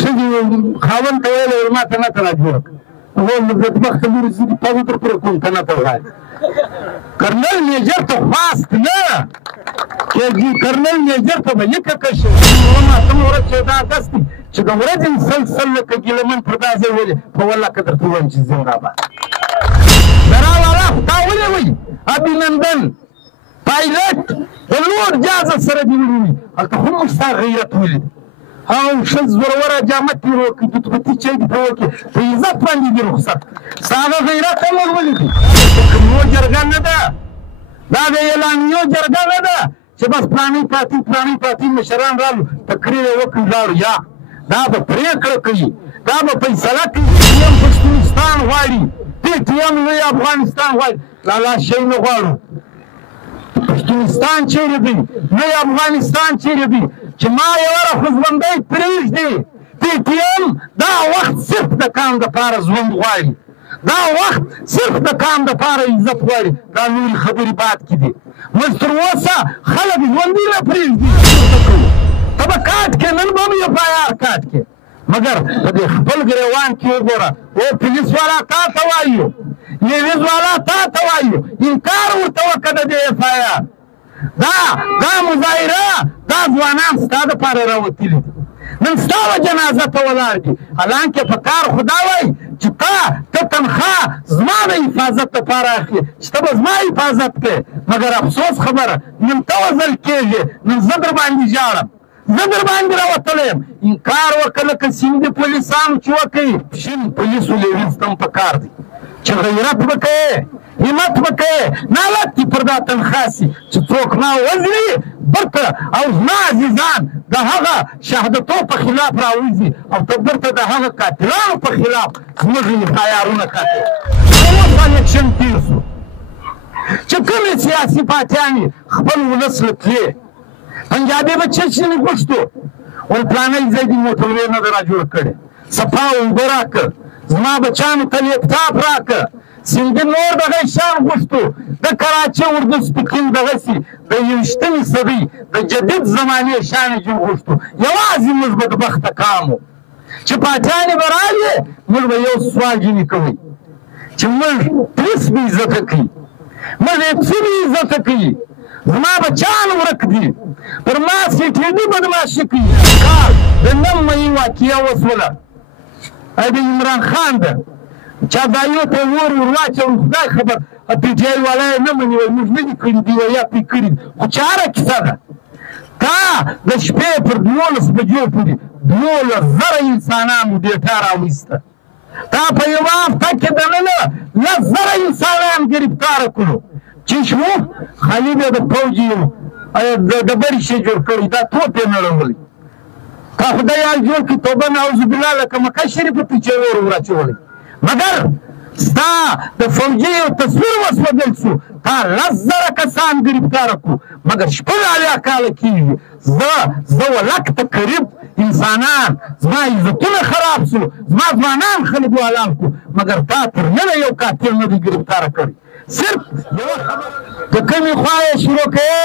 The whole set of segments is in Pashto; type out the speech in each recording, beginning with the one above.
ښځې خاوند ته ویل ما تنته را جوړه کړه ویل بدبخته لورې زه دې پاو در پورې کوم تنته وغواړې کرنل میجر ته خواست نه چې کرنل میجر ته به لیکه کشه اتمه ورځ چې دا دس دی چې د ورځې سل لکه ګیلمن پر دا ځای ولې په والله که درته ووایم چې زنده‌باد دراوالا خو تا ولې وایي ابینندن پایلټ د لوړ جهازه سره دې وړي وي هلته خو موږ ستا غیرت ولیدو او ښه زوروره جامه ترې وکړي دوتبتي چای دې پرې وکړي په عزت باندې دې رخصت ستا هغه غیرت هم موږ ولیدو د کمیو جرګه نه ده دا د اعلامیو جرګه نه ده چې بس پلاني پارټي مشران رالو تقریر یې وکړي لاړو یا دا به پرېکړه کوي دا به فیصله کوي پي ټي ایم پښتونستان غواړي پي ټي ایم لوی افغانستان غواړي لالا شی نه غواړو پښتونستان چیرې دی لوی افغانستان چیرې دی چې ما یوه خو ژوندی پرېږدي پي ټي ایم دا وخت صرف د کام دپاره ژوند غواړي دا وخت صرف د کام دپاره عزت غواړي دا نورې خبرې باد کې دي موږ تر اوسه خلک ژوندي نه پرېږدي ته به کاټ کې نن به هم یې پایار کاټ کې مګر په دې خپل ګریوان کې وګوره او پولیس والا تا ته وایو لیویز والا تا ته وایو انکار ورته وکړه د دې اف آی آر دا مظاهره دا ځوانان ستا دپاره راوتلي دي نن ستا به جنازه ته ولاړ دي حالانکې په کار خو دا وایي چې ته تنخوا زما د حفاظت دپاره اخلي چې ته به زما حفاظت کوې مګر افسوس خبره نن ته وژل کېږي نن زه در باندې ژاړم زه در باندې راوتلی یم انکار وکړه لکه سیندي پولیسانو چې وکوي شین پولیسو لیویز ته هم په کار دی چې غیرت به کوې همت به کوې نالت دې پر دا تنخوا سي چې څوک ما وژني برته او زما عزیزان د هغه شهادتو په خلاف راوځي او ته برته د هغه قاتلانو په خلاف زموږ خیارونه کاټې اوس الیکشن تېر شو چې کومې سیاسي پارټیانې خپل ولس له تلې پنجابي به چشنې غوښتو ول پلانی ځای دې موټروې نه ده را جوړ کړې صفا اوبه راکړه زما بچانو ته لیپټاپ راکړه سیندي نور دغه شیان غوښتو د کراچۍ اردو سپیکینګ دغسې د 21مې صدۍ د جدید زمانې شیان یې غوښتو یوازې موږ بدبخته کام و چې پاچانې به رالې موږ به یو سوال جینې کوئ چې موږ پولیس به عزته کوي موږ اپسي به عزته کوي زما بچان ورک دي پر ما سیټېدي بدماشي کوي کال د 9 مې واقعه وسوله د عمران خان ده چا دایو ته ور واچوي خدای خبر پي ټي آی والا یې نه مني وایي موږ نه دي کړي دي وایي یا پرې کړي خو چاره کیسه ده تا د شپې پر 12 بجو پورې 12,000 انسانانو ډېټا راویسته تا په یوه هفته کې دننه 10,000 انسانان ګرفتاره کړو چې شو خالي بیا د فوجي د ډبرې شی جوړ کړی دا توپ یې نړولی تا خدای حال جوړ کړي توبه نعوذ بالله لکه مکه شریفه پکې ور واچولی مګر ستا د فوجي یو تصویر وسوځل شو تا 10,000 کسان ګرفتاره کړو مګر 80 کاله کېږي زه ولکته قریب انسانان زما عزتونه خراب شو زما ځوانان خلک حلال کړو مګر تا تر ننه یو قاتل نه دی ګرفتاره کړی صرف یوه خبره د کومې خوا یې شروع کوې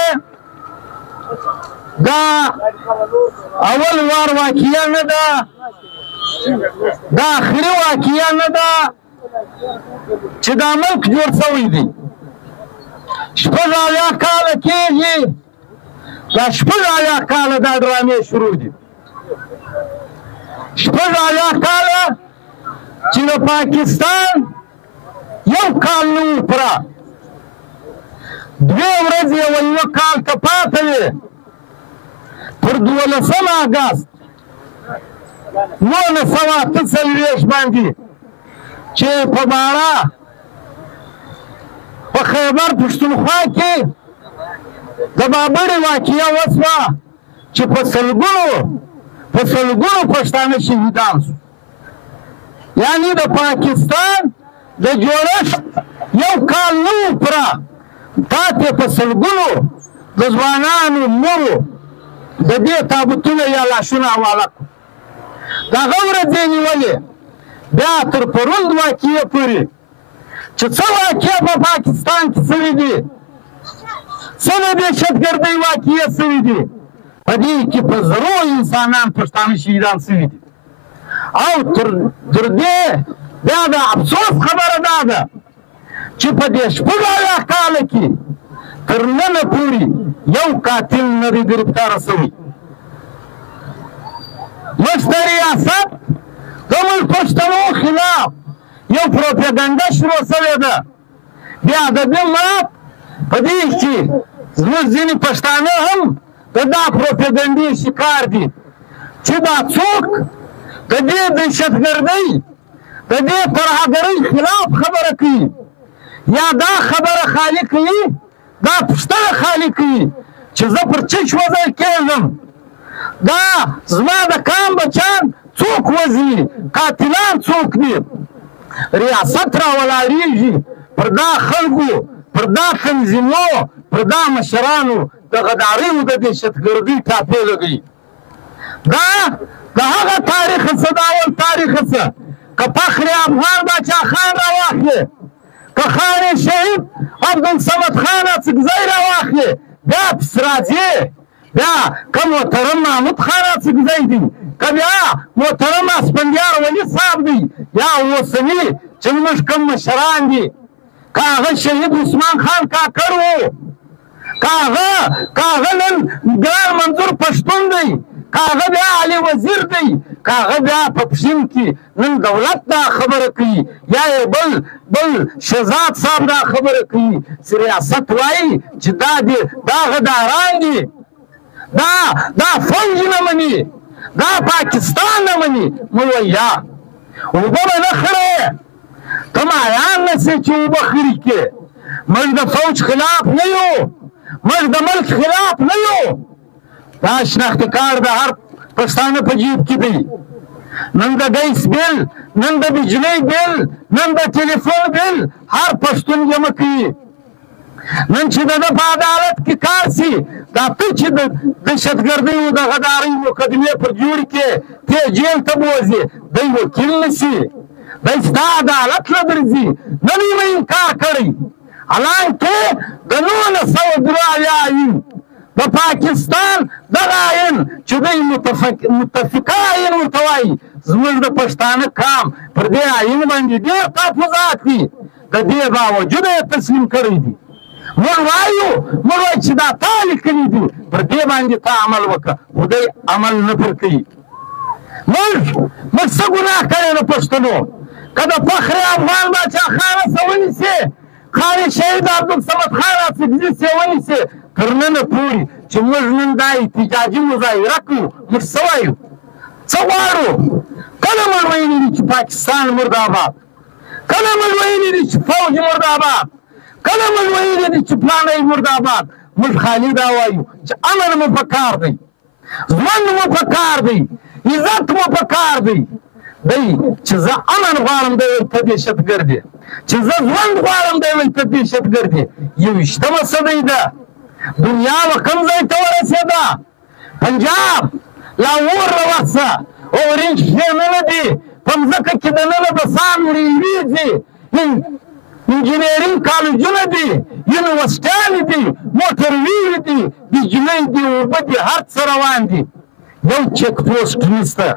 دا اول وار واقعه نه ده دا آخري واقعه نه ده چې دا ملک جوړ شوی دی 80 کاله کېږي دا 80 کاله دا ډرامې شروع دي 80 کاله چې د پاکستان یو کال نه و پوره 2 ورځې او یوه کال ته پاته وې پر 12 اګست 1948 باندې چې په باره په خیبر پښتونخوا کې د بابړې واقعه وسوه چې په سلګونو پښتانه شهیدان شو یعنې د پاکستان د جوړښت یو کال نه و پوره پاتې په سلګونو د ځوانانو مړو د دې تابوتونه یا لاشونه حواله کړو د هغه ورځې نیولې بیا تر پروند واقعې پورې چې څه واقعې په پاکستان کې شوي دي څه د دهشتګردۍ واقعې شوي دي په دې کې په زرو انسانان پښتانه شهیدان شوي دي او تر دې بیا د افسوس خبره دا ده چې په دې شپږ اویا کاله کې تر ننه پورې یو قاتل نه دی ګرفتاره سوی. موږ د ریاست د موږ پښتنو خلاف یو پروپاګاندا شروع سوې ده. بیا د دې مات په دې چې زموږ ځینې پښتانه هم د دا پروپاګانډې شکار دي چې دا څوک د دې دهشتګردۍ د دې ترهګرۍ خلاف خبره کوي یا دا خبره خالي کوي، دا پوښتنه خالي کوي چې زه پر چش وضع کېږم، دا زما د کام بچان څوک وځي، قاتلان څوک دي. ریاست راولاړېږي پر دا خلکو، پر دا تنظیمو، پر دا مشرانو د غداریو د دهشتګردۍ ټاپې لګوي. دا د هغه تاریخ څه دا اول تاریخ څه که فخر افغان باچا خان راواخلې، که خان شهید عبدالصمد خان اڅکزی راواخلې، بیا پسې راځي بیا که محترم محمود خان اڅکزی دی، که بیا محترم اسفندیار ولي صاحب دی، یا اوسني چې زموږ کوم مشران دي، که هغه شهید عثمان خان کاکړ و، که هغه نن ګران منظور پښتون دی، که هغه بیا علي وزیر دی، که هغه بیا په پښین کې نن دولت دا خبره کوي، یا یې بل شهزاد صاحب دا خبره کوي چې ریاست وایي چې دا غداران دي، دا فوج نه مني، دا پاکستان نه مني. موږ وایو یا اوبه به نه خړې، ته مایان نه سې چې اوبه خړې کړې. موږ د فوج خلاف نه یو، موږ د ملک خلاف نه یو. دا شناختی کارت د هر پښتانه په جیب کې دی. نن د ګیس بل، نن د بجلی بل، نن د ټلیفون بل هر پښتون جمع کوي. نن چې د ده په عدالت کې کار سي، دا ته چې د دهشتګردۍ او د غدارۍ مقدمې پر جوړ کې ته جیل ته بوځې، دی وکیل نه سي، دی ستا عدالت نه درځي. نه دی مې انکار کړی، حالانکې د 1902 آیین د پاکستان دغه آیین چې دوی متفقه آیین ورته وایي، زموږ د پښتانه قام پر دې آیین باندې ډېر تحفظات دي، د دې باوجود یې تسلیم کړی دي. موږ وایو چې دا تا لیکلي دي، پر دې باندې تا عمل وکړه، خو دی عمل نه پر کوي. موږ څه ګناه کړی د پښتنو؟ که د فخر افغان باچا خان څه ونیسې، خان شهید عبدالصمد خان اڅکزي څه ونیسې، تر ننه پورې چې موږ نن دا احتجاجي مظاهره کوو، موږ څه وایو؟ څه غواړو؟ کله موږ ویلي دي چې پاکستان مرداباد، کله موږ ویلي دي چې فوج مرداباد، کله موږ ویلي دي چې فلانی مرداباد. موږ خالي دا وایو چې امن مو پکار دی، ژوند مو پکار دی، عزت مو پکار دی. دی چې زه امن غواړم دی وایي ته دهشتګرد یې، چې زه ژوند غواړم دی وایي ته دهشتګرد یې. 21مه صدۍ ده، دنیا به کوم ځای ته ورسېده؟ پنجاب لاهور راوخته، اورنج خیمونه دي، په مځکه کې دننه بسان وریځي، انجینرینګ کالجونه دي، یونیورسټیانې دي، موټرویې دي، بجلۍ دي، اوبه دي، هر څه روان دي، یو چیک پوسټ نشته.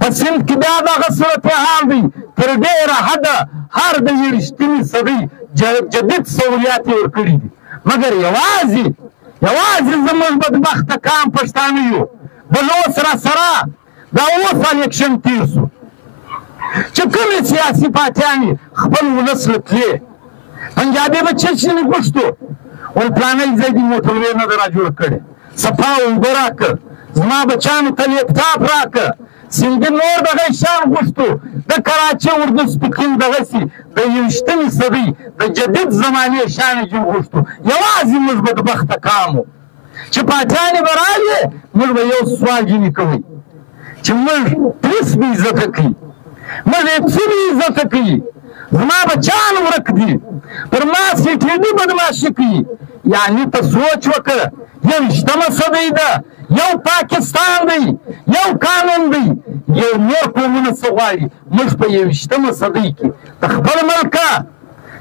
په سیند کې بیا دغه صورتحال دی، تر ډېره حده هر د 21مې صدۍ جدید سهولیات یې ورکړي دي. مګر یوازې زموږ بدبخته قام پښتانه یو، بل اوس راسره دا اوس الیکشن تېر سو چې کومې سیاسي پارټیانې خپل ولس له تلې، پنجابي به چشم غوښتو، ول پلانی ځای دې موټروې نه ده را جوړه کړې، صفا اوبه راکړه، زما بچانو ته لیپټاپ راکړه، سیندي نور دغه شیان غوښتو. د کراچۍ اردو سپیکینګ دغسې د 21مې صدۍ د جدید زمانې شیان یې غوښتو. یوازې موږ بدبخته قام وو چې پاټیانې به رالې، موږ به یو سوال ځینې کوئ چې موږ پولیس بې عزته کوي، موږ اپسي بې عزته کوي، زما بچیان ورک دي، پر ما سیټېدي بدماشي کوي. یعنې ته سوچ وکړه، 21مه صدۍ ده، یو پاکستان دی، یو قانون دی، یو نور قومونه څه غواړي. موږ په 21مه صدۍ کې د خپل ملکه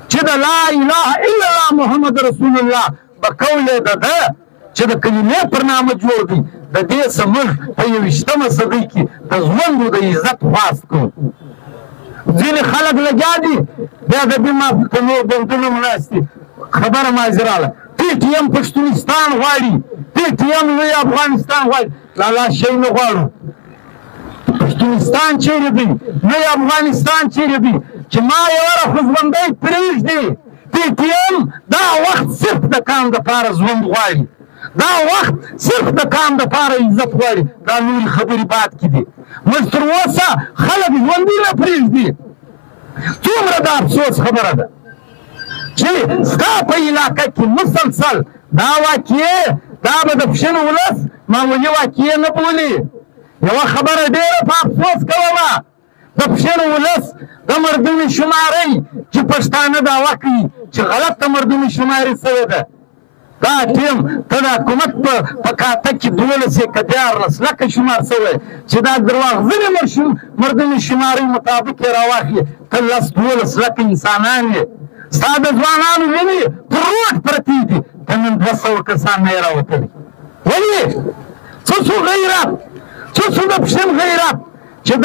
چې د لا اله الا الله محمد رسول الله به قول یې د ده چې د کلمې پر نامه جوړ دی، د دې څه موږ په 21مه صدۍ کې د ژوندو د عزت خواست کوو. ځینې خلک لګیا دي بیا د دې نور بندونه م ناست دي. خبره معذراله پی ټي ایم پښتونستان غواړي، پی ټي ایم لوی افغانستان غواړي. لا شی نه غواړو. پښتونستان چیرې دی؟ لوی افغانستان چیرې دی؟ چې ما یوه خو ژوندی پرېږدي. پی ټي ایم دا وخت صرف د کام دپاره ژوند غواړي، دا وخت صرف د کام دپاره عزت غواړي. دا نورې خبرې باد کې دي. موږ تر اوسه خلک ژوندي نه پرېږدي. څومره د افسوس خبره ده چې ستا په علاقه کې مسلسل دا واقعې، دا به د پښین ولس معمولي واقعې نه بولي. یوه خبره ډېره په افسوس کومه، د پښین ولس د مردمي شمارۍ چې پښتانه دعوه کوي چې غلطه مردمي شماري سوې ده. دا ټیم ته د حکومت په کاته کې 12 که 14 لکه شمار سوی چې دا درواغجنې مردمي شمارۍ مطابق یې راواخلي. ته 10-12 لکه انسانان یې، ستا د ځوانانو وینې پر روډ پرتې دي، ته نن 200 کسان نه یې راوتلي. ولې؟ څه څو غیرت، څه څو د پښین غیرت چې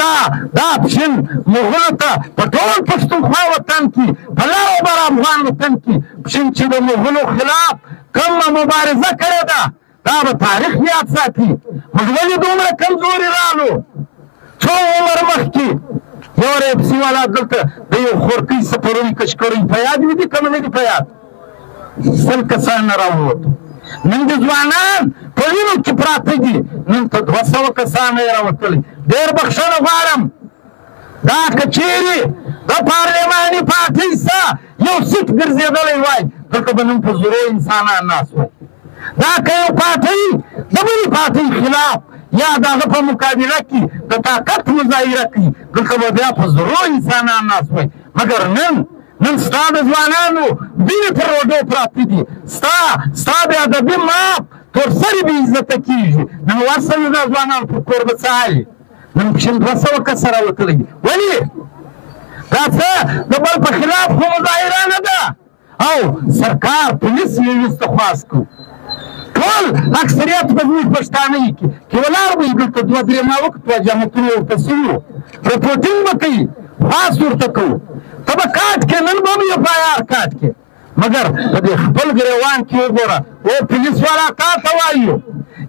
دا پښین مغولو ته په ټول پښتونخوا وطن کې په لر بر افغان وطن کې پښین چې د مغولو خلاف کومه مبارزه کړې ده دا به تاریخ یاد ساتي. موږ ولې دومره کمزوري رالو؟ څو عمر مخکې یو ریپسي والا دلته د یو خورکۍ سپرونی کشکړۍ په یاد وي دي که نه دي په یاد؟ 100 کسان نه راووتو. نن د ځوانان په وینو کې پراته دي، نن ته 200 کسان یې راوتلي. ډېر بخښنه غواړم، دا که چیرې د پارلماني پارټۍ سه یو سیټ ګرځېدلی وای دلته به نن په زرو انسانان ناست وای. دا که یو پارټۍ د بلې پارټۍ خلاف یا د هغه په مقابله کې د طاقت مظاهره کوي دلته به بیا په زرو انسانان ناست وای. مګر نن ستا د ځوانانو وینې پر روډو پراته دي، ستا د ادبي ماپ تور سرې بې عزته کېږي. نن ورسوي دا ځوانان پر کور به څه حال وي؟ نن پښین 200 کسه راوتلی دي. ولې؟ دا څه د بل په خلاف خو مظاهره نه ده. او سرکار پولیس یې وروسته خواست کړو. ټول اکثریت به زموږ پښتانه یې کې ولاړ به یې دلته 2-3 وخت جامتونه ورته سوي وو، رپورټینګ به کوي، خواست ورته کوو. ته به کاټ کې نن به هم FIR کاټ کې، مګر په دې خپل ګریوان کې وګوره او پولیس والا تا ته وایو،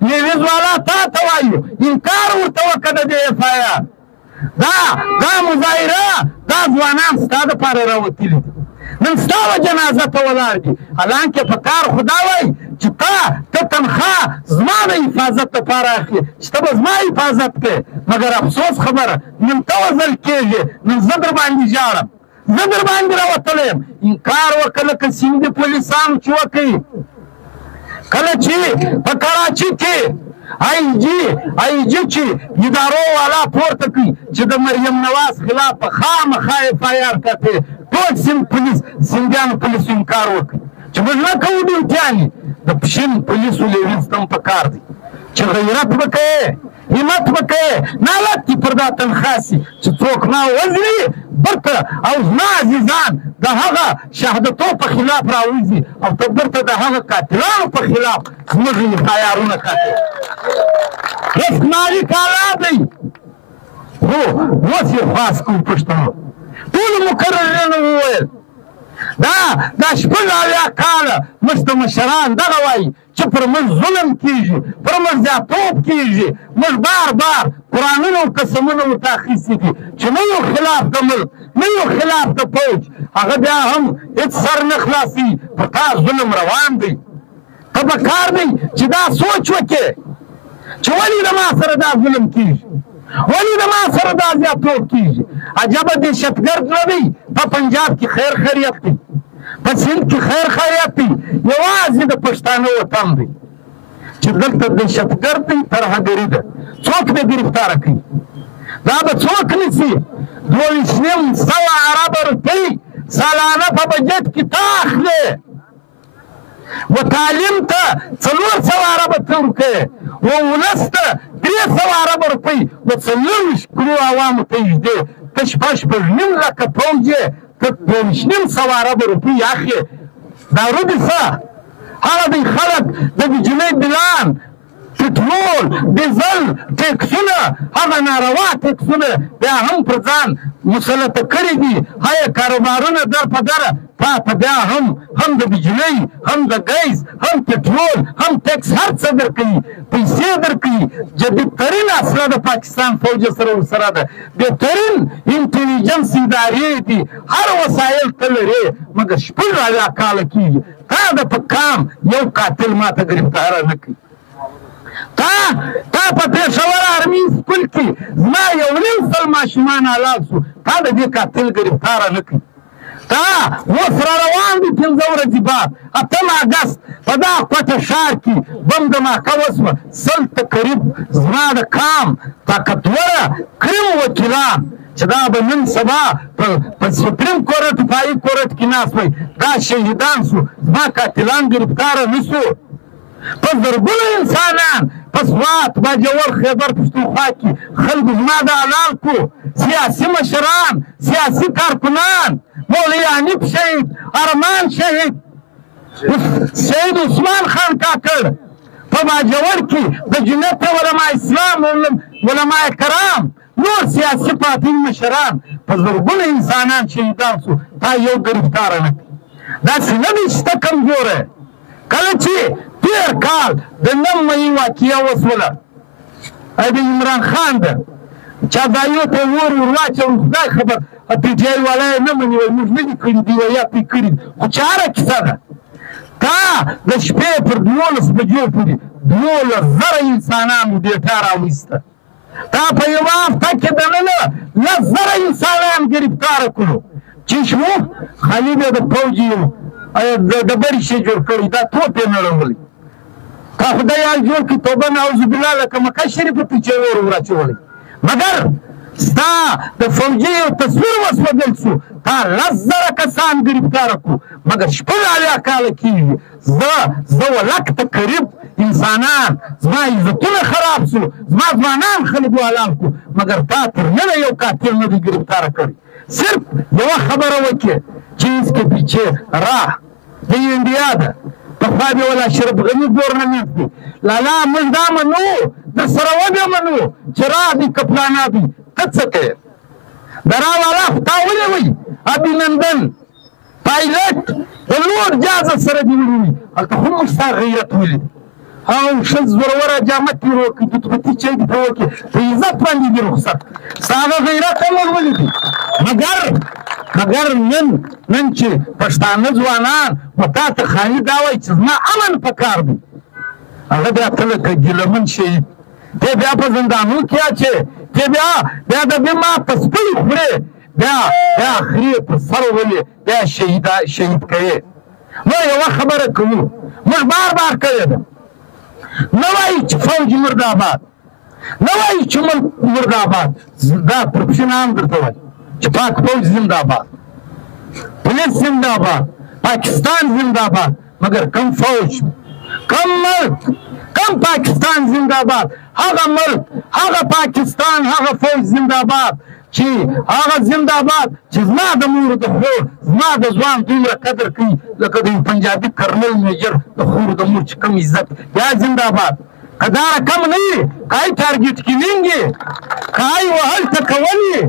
نیویز والا تا ته وایو، انکار ورته وکړه د دې FIR. دا مظاهره دا ځوانان ستا دپاره راوتلي دي، نن ستا به جنازه ته ولاړ دي. حالانکې په کار خو دا وایي چې ته تنخوا زما د حفاظت دپاره اخلي چې ته به زما حفاظت کوې. مګر افسوس خبره نن ته وژل کېږي، نن زه در باندې ژاړم، زه در باندې راوتلی یم. انکار وکړه لکه سیندي پولیسانو چې وکوي. کله چې په کراچي کې آی جي چې ادارو والا پورته کوي چې د مریم نواز خلاف په خامخا FIR کړي، ټول سیندیانو پولیسو انکار وکړي چې موږ نه کوو ډیوټیانې. د پښین پولیسو لیویز ته هم پکار دی چې غیرت وکړي، همت وکړي، نالت دې پر دا تنخوا سي چې څوک ما وزري برته او زما عزیزان د هغه شهادتو په خلاف راوځي او ته برته د هغه قاتلانو په خلاف زموږ FIR-ونه کاټي. هېڅ مالي کالا دی خو اوس یې خواست کوو پښتنو. ټولو مقررینو وویل دا 80 کاله موږ ته مشران دغه وایي چې پر موږ ظلم کېږي، پر موږ زیاتوب کېږي. موږ بار قرآنونه او قسمونه ورته اخیستي دي چې نه یو خلاف د ملک، نه یو خلاف د فوج، هغه بیا هم هېڅ سر نه خلاصوي. په تا ظلم روان دی. ته به کار دی چې دا سوچ وکړې چې ولې د ما سره دا ظلم کېږي، ولې د ما سره دا زیاتوب کېږي. عجبه دهشتګرد نه دی. په پنجاب کې خیر خیریت دی، په سند کې خیر خیریت دی، یوازې د پښتانه وطن دی چې دلته دهشتګرد دی، ترهګري ده. څوک به ګرفتاره کوي؟ دا به څوک نیسي؟ 2200 اربه روپۍ سالانه په بجټ کې تا اخلې، و تعلیم ته 400 اربه ته ورکوې، و ولس ته 300 اربه روپۍ و 24 کړو عوامو ته یږدې. ته 6.5 لکه پوځ یې، ته 2.5 اربه روپۍ اخلې. دا رودې څه؟ هغه دی خلک د بجلۍ بلان پټرول ډیزل ټیکسونه هغه ناروا ټیکسونه بیا هم پر ځان مسلط کړي دي هغه کاروبارونه در په دره تا بیا هم د بجلۍ هم د ګیس هم پټرول هم ټیکس هر څه درکوي پیسې درکوي جدیدترین اسلحه د پاکستان فوج سره ورسره ده بهترین انټیلیجنس ادارې دي هر وسایل ته لري مګر شپږ اویا کاله کېږي تا د په کام یو قاتل ماته ګرفتاره نه کوي تا په پېښور آرمي سکول کې زما 1.5 ماشومان حلال سو تا د دې قاتل ګرفتاره نه کوي تا اوس را روان دي 15 ورځې بعد 8 اګست په دغه کوټه ښار کې بم دماکه وسوه 100 تقریب زما د کام طاقتوره کریم وکیلان چې دا به نن سبا په سپریم کورټ په هاي کورټ کې ناست وی دا شهیدان سو زما قاتلان ګرفتاره نه سو په زرګونو انسانان په سوات باجوړ خیبر پښتونخوا کې خلکو زما د حلال کو سیاسي مشران سیاسي کارکنان مولوي حنیف شهید ارمان شهید شهید عثمان خان کاکړ په باجوړ کې د جمعیت علما اسلام علما کرام نور سیاسي پارټي مشران په زرګونو انسانان شهیدان سو تا یو ګرفتاره نه کړي داسې نه دي چې ته کمزوری کله چې تېر کال د 9 مې واقعه وسوله د عمران خان ده چاګایو ته ور واچوي خدای خبر پی ټي آی والا یې نه مني وایي موږ نه دي کړي دي وایي یا پرې کړي خو چاره کیسه ده تا د شپې پر 12 بجو پورې 12,000 انسانانو ډېټا راویسته تا په یوه هفته کې دننه 10,000 انسانان ګرفتاره کړو چې شمو خالي بیا د فوج یو د ډبرې شی جوړ کړی دا توپ یې نړولی تا خدای حال جوړ کړي توبه نعوذ بالله لکه مکه شریفه پکې ور واچولی مګر ستا د فوجي یو تصویر وسوځل سو تا 10,000 کسان ګرفتاره کړو مګر 8 کاله کېږي زه ولک تقریب انسانان زما عزتونه خراب سو زما ځوانان خلک حلال کړو مګر تا تر ننه یو قاتل نه دی ګرفتاره کړی صرف یوه خبره وکړې چې اسکے پیچھے راہ د انډیا ده پخوا به ولا اشرف غني ګورنمنټ دی لالا موږ دا منو در سره وبې منو چې راه دي که پلانا دي ته څه کوې د راه والا خو تا ولې وایي ابینندن پایلټ د لوړ جهازه سره دې ولي هلته خو موږ ستا غیرت ولیدو او ښه زوروره جامه تېر وکړي توتپتي چای دې ته وکړي په عزت باندې دې رخصت ستا هغه غیرت هم ور ولیدو مګر نن چې پښتانه ځوانان و تا ته خالي دا وایي چې زما امن په کار دی هغه بیا ته لکه ګیلمن شهید ته بیا په زندانو کې اچې ته بیا د دې ما په سپۍ خورې بیا خرې په سر ولې بیا شهید کوې نو یوه خبره کوو موږ بار کړې ده نه وایي چې فوج مرداباد نه وایي چې ملک مرداباد دا پروفیشن هم درته وایي چې پاک فوج زنده‌باد پولیس زنده‌باد پاکستان زنده‌باد مګر کم فوج کم ملک کم پاکستان زنده‌باد هغه ملک هغه پاکستان هغه فوج زنده‌باد چې هغه زنده‌باد چې زما د مور د خور زما د ځوان دومره قدر کوي لکه د پنجابي کرنل میجر د خور د مور چې کم عزت یا زنده‌باد کداره کم نه وي کای ټارګېټ کیلینګ کای وهل ټکول یې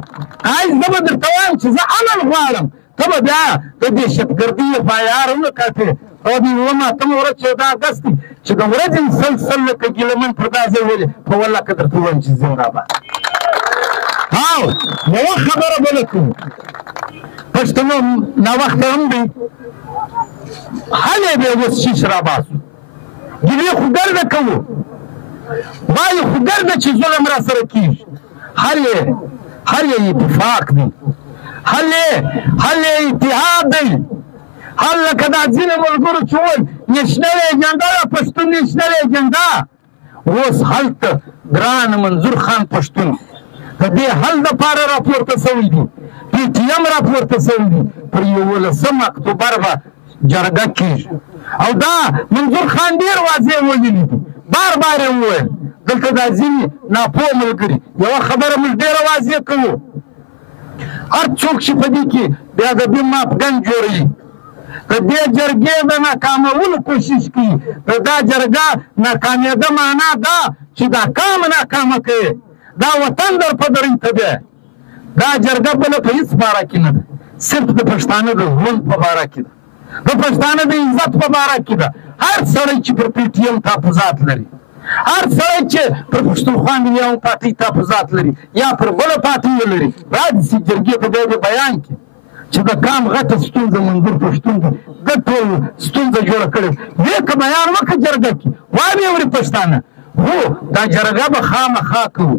کای زه به درته وایم چې زه امن غواړم ته به بیا د دهشتګردۍ پایار ونه کاټې او د 9 ورځ 14 اګست چې د ورځې مسلسل لکه ګیلمن پر دا ځای ولې په والله که درته ووایم چې زنده‌باد او یوه خبره بله کوو پښتنو ناوخته هم دی هلې به اوس شیش راباسو ګیلې خو ګرده کوو وایي خو ګرده چې ظلم را سره کېږي هر یې اتفاق دی هل یې اتحاد دی هل لکه دا ځینې ملګرو چې وایي نیشنل ایجنډا ده پښتون نیشنل ایجنډا اوس هلته ګران منظور خان پښتون د دې حل دپاره راپورته سوی دي پی ټي ایم راپورته سوی دي پر 11 اکتوبر به جرګه کېږي او دا منظور خان ډېر واضح ویلي دي بار یې وویل دلته دا ځینې ناپوه ملګري یوه خبره موږ ډېره واضح کوو هر څوک چې په دې کې بیا د بیم ماپګنج جوړوي د دې جرګې د ناکامولو کوشش کوي دا جرګه ناکامېده معنا دا چې دا قام ناکامه کوي دا وطن در په درې ته دی دا جرګه بله په هېڅ باره کې نه ده صرف د پښتانه د ژوند په باره کې ده د پښتانه د عزت په باره کې ده هر سړی چې پر پی ټي ایم تحفظات لري هر سړی چې پر پښتونخوا ملي پارټۍ تحفظات لري یا پر بله پارټۍ ولري راځي چې جرګې په دې بیان کې چې د قام غټه ستونزه منظور پښتون ده ده ټول ستونزه جوړه کړې دې که بیان وکړه جرګه کې وایي اوري پښتانه هو دا جرګه به خامخا کوو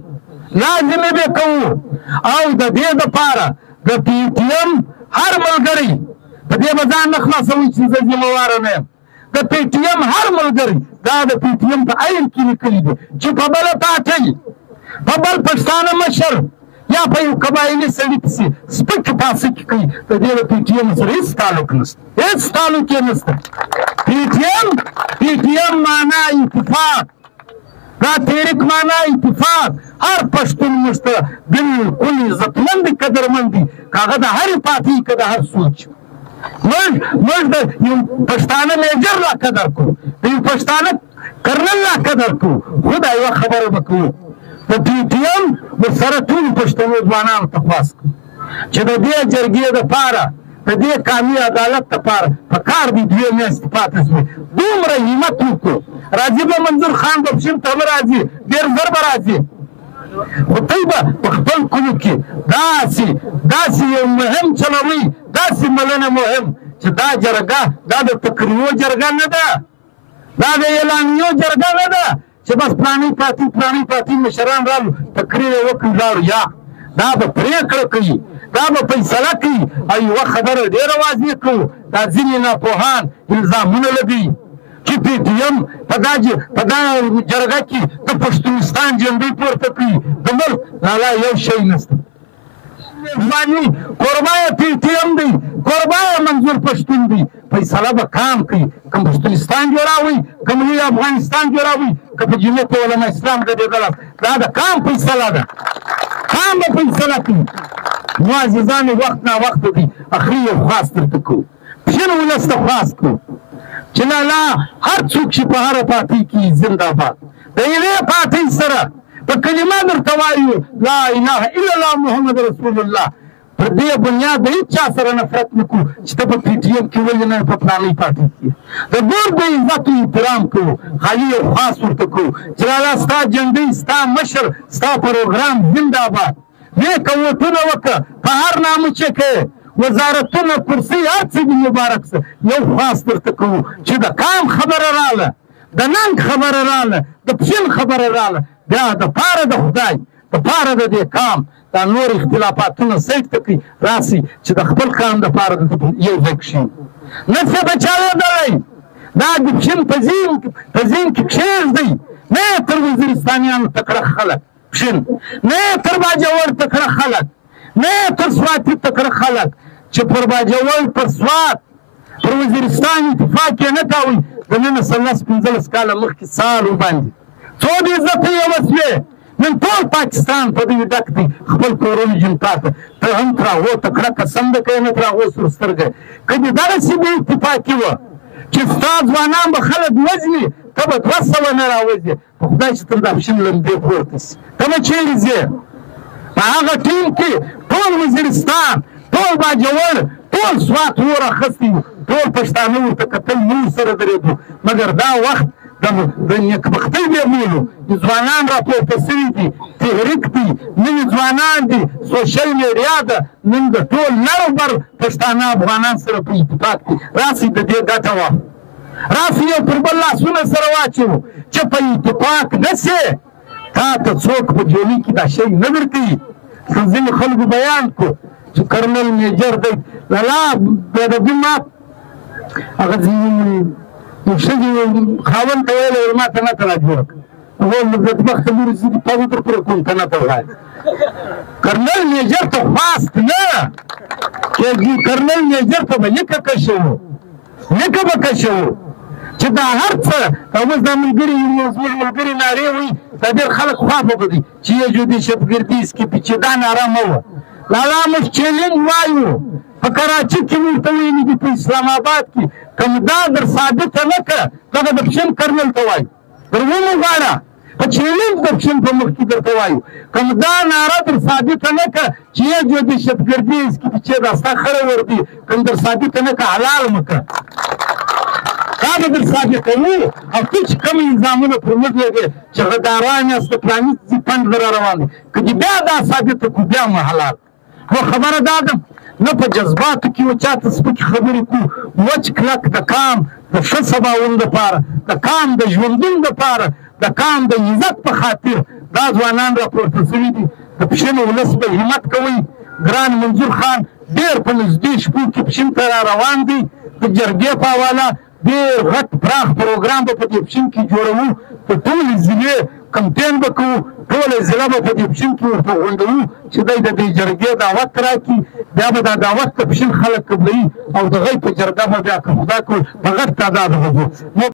لازمې به کوو او د دې دپاره د پی ټي ایم هر ملګری په دې به ځان نه خلاصوي چې زه ذمهواره نه یم د پی ټي ایم هر ملګری دا د پی ټي ایم په عین کې لیکلي دي چې په بله پارټۍ په بل پښتانه مشر یا په یو قبایلي سړي پسې سپکې پاسکې کوي د دې د پی ټي ایم سره هېڅ تعلق نشته هېڅ تعلق یې نشته پی ټي ایم معنا اتفاق دا تحریک معنا اتفاق هر پښتون موږ ته بالکل عزتمند دي قدرمند دي که هغه د هرې پارټۍ که د هر څوک موږ د یو پښتانه میجر لا قدر کوو د یو پښتانه کرنل لا قدر کوو خو دا یوه خبره به کوو د پی ټي ایم ورسره ټولو پښتنو ځوانانو ته خواست کوو چې د دې جرګې دپاره د دې قامي عدالت دپاره په کار دي 2 میاشتې پاتې شوې دومره همت وکړو راځي به منظور خان به پښین ته به راځي ډېر ژر به راځي خو دوی به په خپل کلو کې داسې یو مهم چلوي داسې ملنه مهم چې دا جرګه دا د تقریرو جرګه نه ده دا د اعلامیو جرګه نه ده چې بس پلاني پارټي مشران رالو تقریر یې وکړي لاړو یا دا به پرېکړه کوي دا به فیصله کوي او یوه خبره ډېره واضح کوو دا ځینې ناپوهان الزامونه لګوي چې پی ټي ایم په دا جرګه کې د پښتونستان جنډۍ پورته کوي د ملک لا یو شی نشته کوربه یې پی ټي ایم دی کوربه یې منظور پښتون دی فیصله به قام کوي که پښتونستان جوړوي که ملي افغانستان جوړوي که په جمعیت علما اسلام ګډېدله دا د قام فیصله ده قام به فیصله کوي نو عزیزانو وخت ناوخته دی اخري یو خواست درته کوو پښین ولس ته خواست کوو چې لا هر څوک چې په هره پارټۍ کې زنده‌باد د یوې پارټۍ سره په کلمه درته وایو لا اله الا الله محمد رسول الله پر دې بنیاد د هېڅ چا سره نفرت نه کوو چې ته په پی ټي ایم کې ولې نه په فلانۍ پارټۍ کې د ګور د عزت احترام کوو خالي یو خاص ورته کوو چې لالا ستا جنډۍ ستا مشر ستا پروګرام زنده‌باد نیکه ووټونه وکړه په هر نامه چې کوې وزارتونه کرسۍ هر څه دې مبارک شه یو خاص درته کوو چې د قام خبره راله د ننګ خبره راله د پښین خبره راله بیا دپاره د خدای دپاره د دې قام دا نور اختلافاتونه سیټ ته کړي راسئ چې د خپل قام دپاره دلته یو ځای کښېنو نه څه به چا لیدلی دا د پښین په ذهن کې کښېږدئ نه یې تر وزیرستانیانو تکړه خلک پښین نه یې تر باجوړ تکړه خلک نه یې تر سواتي تکړه خلک چې پر باجوړ پر سوات پر وزیرستان اتفاق یې نه کاوه د نن 15 کاله مخکې سال وباندې څو بې عزتۍ یې وسوې نن ټول پاکستان په دوی ډک دی خپل کورونو جنتا ته ته هم تر هغو تکړه قسم ده که یې نه تر هغو سور سترګی که دې دغسې بې اتفاقي وه چې ستا ځوانان به خلک وژني ته به 200 نه راوځې په خدای چې تر دا پښین لمبې پورته شي ته به چېرې ځې په هغه ټیم کې ټول وزیرستان ټول باجوړ ټول سوات اور اخیستی وو ټول پښتانه ورته کتل موږ سره درېدو مګر دا وخت د نیکبختۍ بې بولو ځوانان راپورته سوي دي تحریک دي نوي ځوانان دي سوشل میډیا ده نن د ټول نر بر پښتانه افغانان سره په اتفاق دي راسئ د دې ګټه واخلو راسئ یو پر بل لاسونه سره واچوو چې په اتفاق نه سې تا ته څوک په جولۍ کې دا شی نه درکوي ځینې خلکو بیان کړو چې کرنل میجر دی لالا بېادبي ما هغه یو ښځې خاوند ته ویلی ما ته نه ته راجوړه کړه هغه بدبخته لورې زه دې پاو در پوره کوم ته نه ته وایه کرنل میجر ته خواست نه کرنل میجر ته به لیکه کشه وو لیکه به کشه وو چې دا هر څه اوس دا ملګري زموږ ملګري نارې وایي دا ډېر خلک خوابه به دي چې یې جو دې شبګردي اسکي پیچې دا ناره مه وه لالا موږ چیلنج وایو په کراچي کې مې ورته ویلي دي په اسلام آباد کې کوم دا در ثابته نه کړه دغه د پښین کرنل ته وایي در وموغاړه په چیلنج د پښین په مخ کې درته وایو کوم دا ناره در ثابته نه کړه چې یې جو دهشتګردي اس کې چې دا ستا خره وردي کوم در ثابته نه کړه حلال مه کړه دا به در ثابتوي او ته چې کوم الزامونه پر موږ لګې چې غداران یاست پرانیستي فنډ را روان دي که دې بیا دا ثابته کړو بیا مو حلال خو خبره دا ده نه په جذباتو کې و چاته سپکې خبرې کړو وچ کلک د کام د ښه سباوون دپاره د کام د ژوندون دپاره د کام د عزت په خاطر دا ځوانان راپورته شوي دي د پښین ولس به همت کوئ ګران منظور خان ډېر په نږدې شپو کې پښین ته را روان دی د جرګې په حواله ډېر غټ پراخ پروګرام به په دې پښین کې جوړوو په ټولې ضلعې کمپین به کوو ټوله ضلع به په دې پښین کې ورته غونډوو چې دی د دې جرګې دعوت راکړي بیا به دا دعوت د پښین خلک قبلوي او د هغوی په جرګه به بیا که خدا کول په غټ تعداد به ځو